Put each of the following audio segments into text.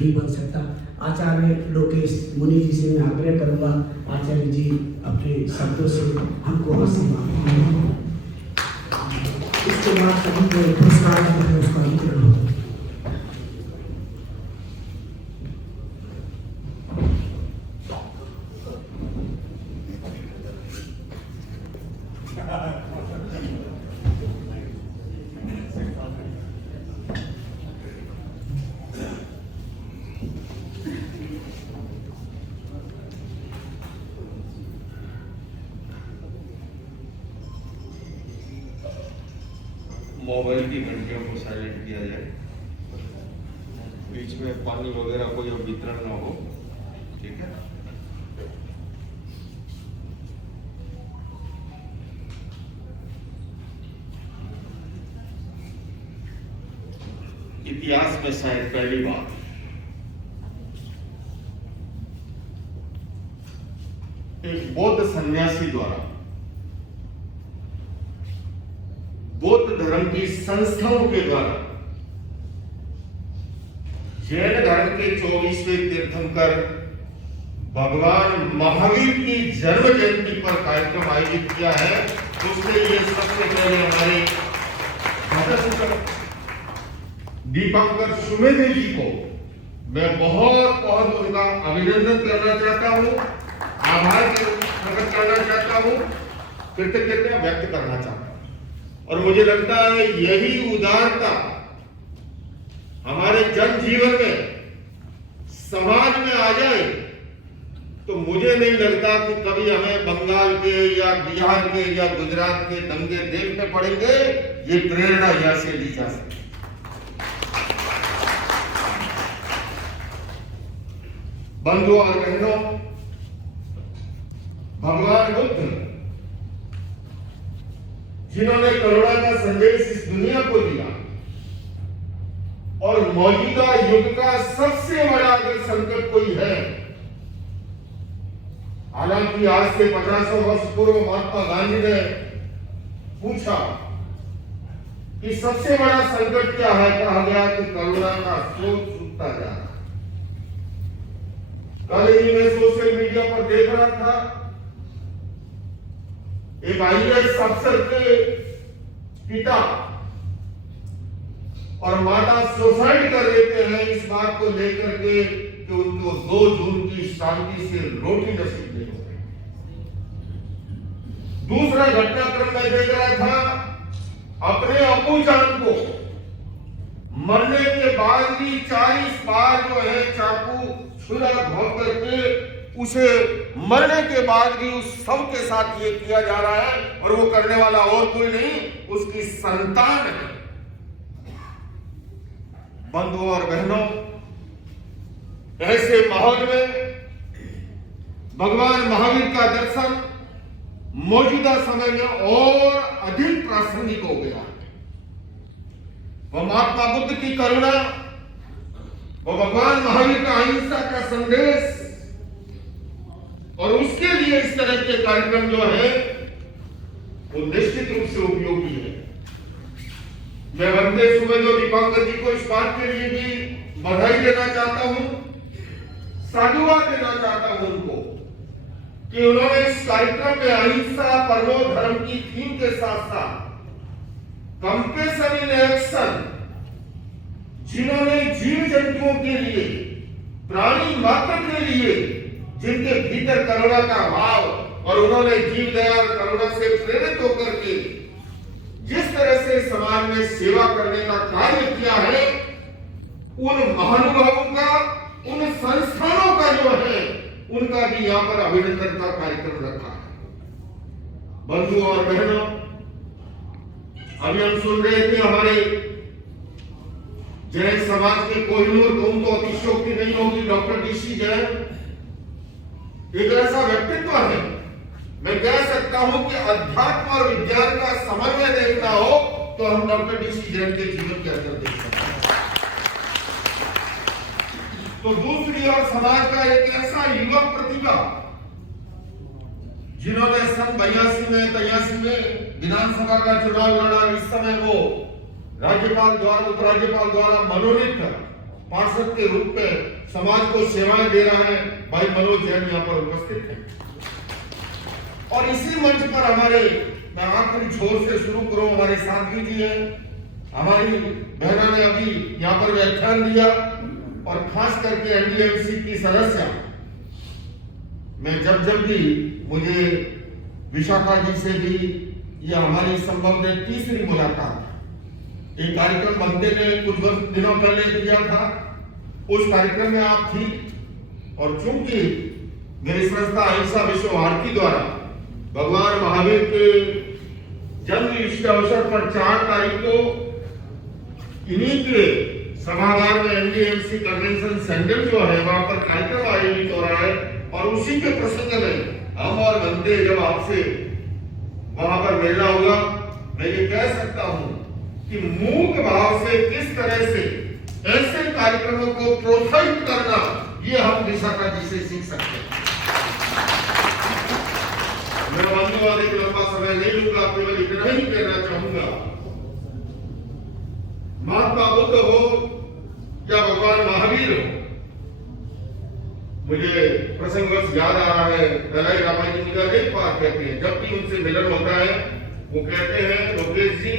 नहीं बन सकता। आचार्य लोकेश मुनि जी से मैं आग्रह करूंगा, आचार्य जी अपने शब्दों से हमको आशीर्वाद। इसके बाद सभी को पुरस्कार उसका वितरण होगा। मोबाइल की घंटियों को साइलेंट किया जाए, बीच में पानी वगैरह कोई वितरण ना हो, ठीक है। इतिहास में शायद पहली बार एक बौद्ध सन्यासी द्वारा बौद्ध धर्म की संस्थाओं के द्वारा जैन धर्म के 24वें तीर्थंकर भगवान महावीर की जन्म जयंती पर कार्यक्रम आयोजित किया है। उसके लिए सबसे पहले हमारे दीपंकर सुमेधे जी को मैं बहुत बहुत उनका अभिनंदन करना चाहता हूँ, आभार प्रकट करना चाहता हूँ, कृतज्ञता व्यक्त करना चाहता हूँ। और मुझे लगता है यही उदारता हमारे जन जीवन में समाज में आ जाए तो मुझे नहीं लगता कि कभी हमें बंगाल के या बिहार के या गुजरात के दंगे देखने पड़ेंगे। ये प्रेरणा यहां से ली जा सकती। बंधुओं और बहनों, भगवान बुद्ध जिन्होंने करुणा का संदेश इस दुनिया को दिया और मौजूदा युग का सबसे बड़ा अगर संकट कोई है, हालांकि आज से 50 वर्ष पूर्व महात्मा गांधी ने पूछा कि सबसे बड़ा संकट क्या है, कहा गया कि करुणा का स्रोत सूखता जा रहा है। कल ही मैं सोशल मीडिया पर देख रहा था, एक आईएएस अफसर के पिता और माता सुसाइड कर लेते हैं इस बात को लेकर के कि उनको 2 जून की शांति से रोटी नसीब नहीं हो रही। दूसरा घटनाक्रम मैं देख रहा था, अपने अब्बू जान को मरने के बाद भी 40 बार जो है चाकू छुरा घोंप करके उसे मरने के बाद भी उस सब के साथ ये किया जा रहा है, और वो करने वाला और कोई नहीं, उसकी संतान है। बंधुओं और बहनों, ऐसे माहौल में भगवान महावीर का दर्शन मौजूदा समय में और अधिक प्रासंगिक हो गया है। वह महात्मा बुद्ध की करुणा, वह भगवान महावीर का अहिंसा का संदेश, और उसके लिए इस तरह के कार्यक्रम जो है वो निश्चित रूप से उपयोगी है। मैं वंदे सुमेधो दीपंकर जी को इस बात के लिए भी बधाई देना चाहता हूं, साधुवाद देना चाहता हूं उनको कि उन्होंने इस कार्यक्रम में अहिंसा परमो धर्म की थीम के साथ साथ कंपैशन इन एक्शन, जिन्होंने जीव जंतुओं के लिए, प्राणी मात्र के लिए जिनके भीतर करुणा का भाव, और उन्होंने जीव दया और करुणा से प्रेरित होकर के जिस तरह से समाज में सेवा करने का कार्य किया है, उन महानुभावों का, उन संस्थानों का जो है उनका भी यहां पर अभिनंदन का कार्यक्रम रखा है। बंधुओं और बहनों, अभी हम सुन रहे थे हमारे जैन समाज के कोहिनूर, कहूं तो अतिशयोक्ति नहीं होगी, डॉक्टर डीसी जैन एक ऐसा व्यक्तित्व है, मैं कह सकता हूं कि अध्यात्म और विज्ञान का समन्वय देखना हो तो हम डॉक्टर डीसी जैन के जीवन के अंदर देख सकते हैं। तो दूसरी ओर समाज का एक ऐसा युवा प्रतिभा जिन्होंने सन 82 में 83 में विधानसभा का चुनाव लड़ा, इस समय वो राज्यपाल द्वारा, उपराज्यपाल द्वारा मनोनीत पार्षद के रूप में समाज को सेवाएं दे रहा है भाई मनोज जैन यहाँ पर उपस्थित है। और इसी मंच पर हमारे, मैं आखिरी छोर से शुरू करूं, हमारे साथी जी हैं, हमारी बहना ने अभी यहाँ पर व्याख्यान दिया, और खास करके एनडीएमसी की सदस्य, मैं जब भी मुझे विशाखा जी से भी यह हमारी संभव ने तीसरी मुलाकात, एक कार्यक्रम बनते ने कुछ दिनों पहले किया था, उस कार्यक्रम में आप थी। और चूंकि मेरी संस्था अहिंसा विश्व भारती द्वारा भगवान महावीर के जन्म के अवसर पर 4 तारीख को इन्हीं के सभागार में एनडीएमसी कन्वेंशन सेंटर जो है वहां पर कार्यक्रम आयोजित हो रहा है, और उसी के प्रसंग में हम और बंदे जब आपसे वहां पर मिलना होगा, मैं ये कह सकता हूं कि मूक भाव से किस तरह से ऐसे कार्यक्रमों को प्रोत्साहित करना, ये हम विशाखा जी से सीख सकते हैं। मैं बंधुवादी को लंबा समय नहीं लूंगा, केवल इतना ही कहना चाहूंगा, महात्मा बुद्ध हो या भगवान महावीर हो, मुझे प्रसंगवश याद आ रहा है, दलाई लामा जी का एक बात कहते हैं, जब भी उनसे मिलन होता है वो कहते हैं, लोकेश जी,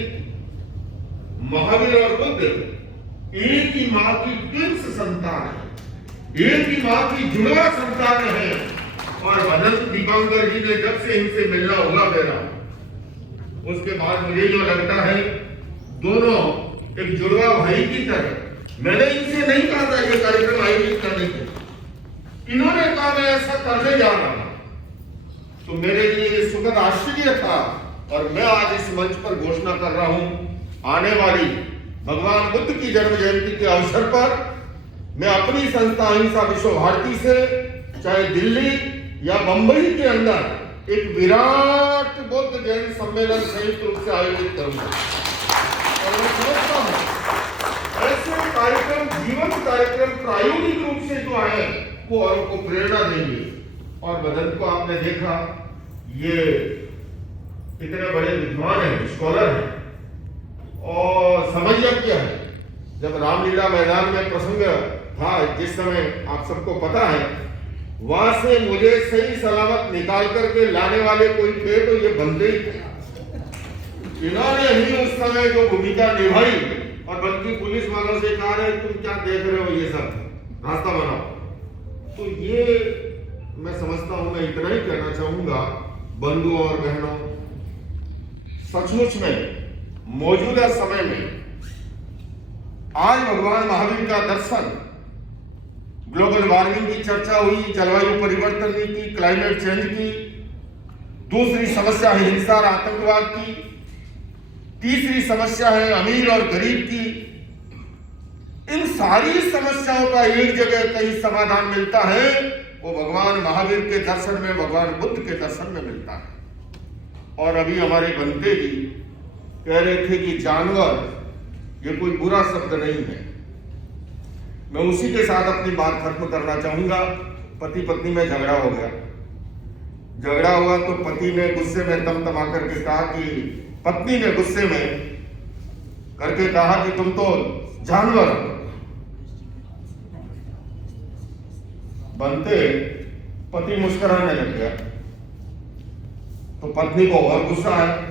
महावीर और बुद्ध एक ही मां की ट्विंस संतान है, एक ही मां की जुड़वा संतान है। और भजन दीपांकर जी ने जब से इनसे मिलना होगा मेरा, उसके बाद मुझे जो लगता है दोनों एक जुड़वा भाई की तरह। मैंने इनसे नहीं कहा था ये कार्यक्रम आयोजित करने के, इन्होंने कहा मैं ऐसा करने जा रहा हूं, तो मेरे लिए ये सुखद आश्चर्य था। और मैं आज इस मंच पर घोषणा कर रहा हूं, आने वाली भगवान बुद्ध की जन्म जयंती के अवसर पर मैं अपनी संस्था अहिंसा विश्व भारती से, चाहे दिल्ली या मुंबई के अंदर एक विराट बुद्ध जैन सम्मेलन संयुक्त रूप से आयोजित करूंगा। और मैं समझता हूं ऐसे कार्यक्रम, जीवन कार्यक्रम प्रायोगिक रूप से जो है वो औरों को प्रेरणा देंगे। और बदन को आपने देखा, ये इतने बड़े विद्वान हैं, स्कॉलर हैं और समझज्ञ है। जब रामलीला मैदान में प्रसंग था, जिस समय आप सबको पता है, वहां से मुझे सही सलामत निकाल करके लाने वाले कोई थे तो ये बंदे ही थे। इन्होंने ही उस समय जो भूमिका निभाई, और बल्कि पुलिस वालों से कहा रहे तुम क्या देख रहे हो, ये सब रास्ता बनाओ। तो ये मैं समझता हूं, मैं इतना ही कहना चाहूंगा बंधुओं और बहनों, सचमुच में मौजूदा समय में आज भगवान महावीर का दर्शन, ग्लोबल वार्मिंग की चर्चा हुई, जलवायु परिवर्तन की, क्लाइमेट चेंज की, दूसरी समस्या है हिंसा और आतंकवाद की, तीसरी समस्या है अमीर और गरीब की। इन सारी समस्याओं का एक जगह कहीं समाधान मिलता है, वो भगवान महावीर के दर्शन में, भगवान बुद्ध के दर्शन में मिलता है। और अभी हमारे बनते जी कह रहे थे कि जानवर ये कोई बुरा शब्द नहीं है। मैं उसी के साथ अपनी बात खत्म करना चाहूंगा। पति पत्नी में झगड़ा हो गया, झगड़ा हुआ तो पति ने गुस्से में तमतमा करके कहा कि, पत्नी ने गुस्से में करके कहा कि तुम तो जानवर हो। बनते पति मुस्कुराने लग गया, तो पत्नी को और गुस्सा है,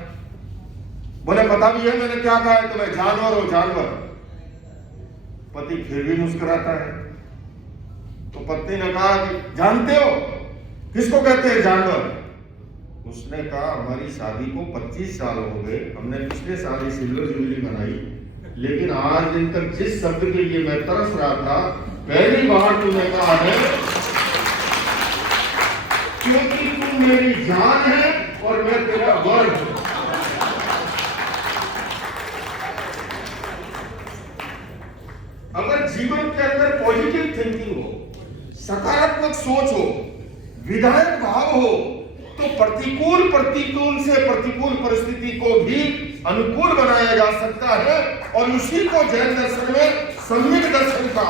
बोले पता भी है मैंने क्या कहा है तुम्हें, जानवर हो जानवर। पति फिर भी मुस्कुराता है, तो पत्नी ने कहा कि जानते हो किसको कहते हैं जानवर। उसने कहा हमारी शादी को 25 साल हो गए, हमने पिछले साल ही सिल्वर जुबली मनाई, लेकिन आज दिन तक जिस शब्द के लिए मैं तरस रहा था, पहली बार तुमने कहा है, क्योंकि तुम मेरी जान है और मैं तेरा गर्व हूं। अगर जीवन के अंदर पॉजिटिव थिंकिंग हो, सकारात्मक सोच हो, विधायक भाव हो, तो प्रतिकूल से प्रतिकूल परिस्थिति को भी अनुकूल बनाया जा सकता है। और उसी को जैन दर्शन में सम्यक दर्शन का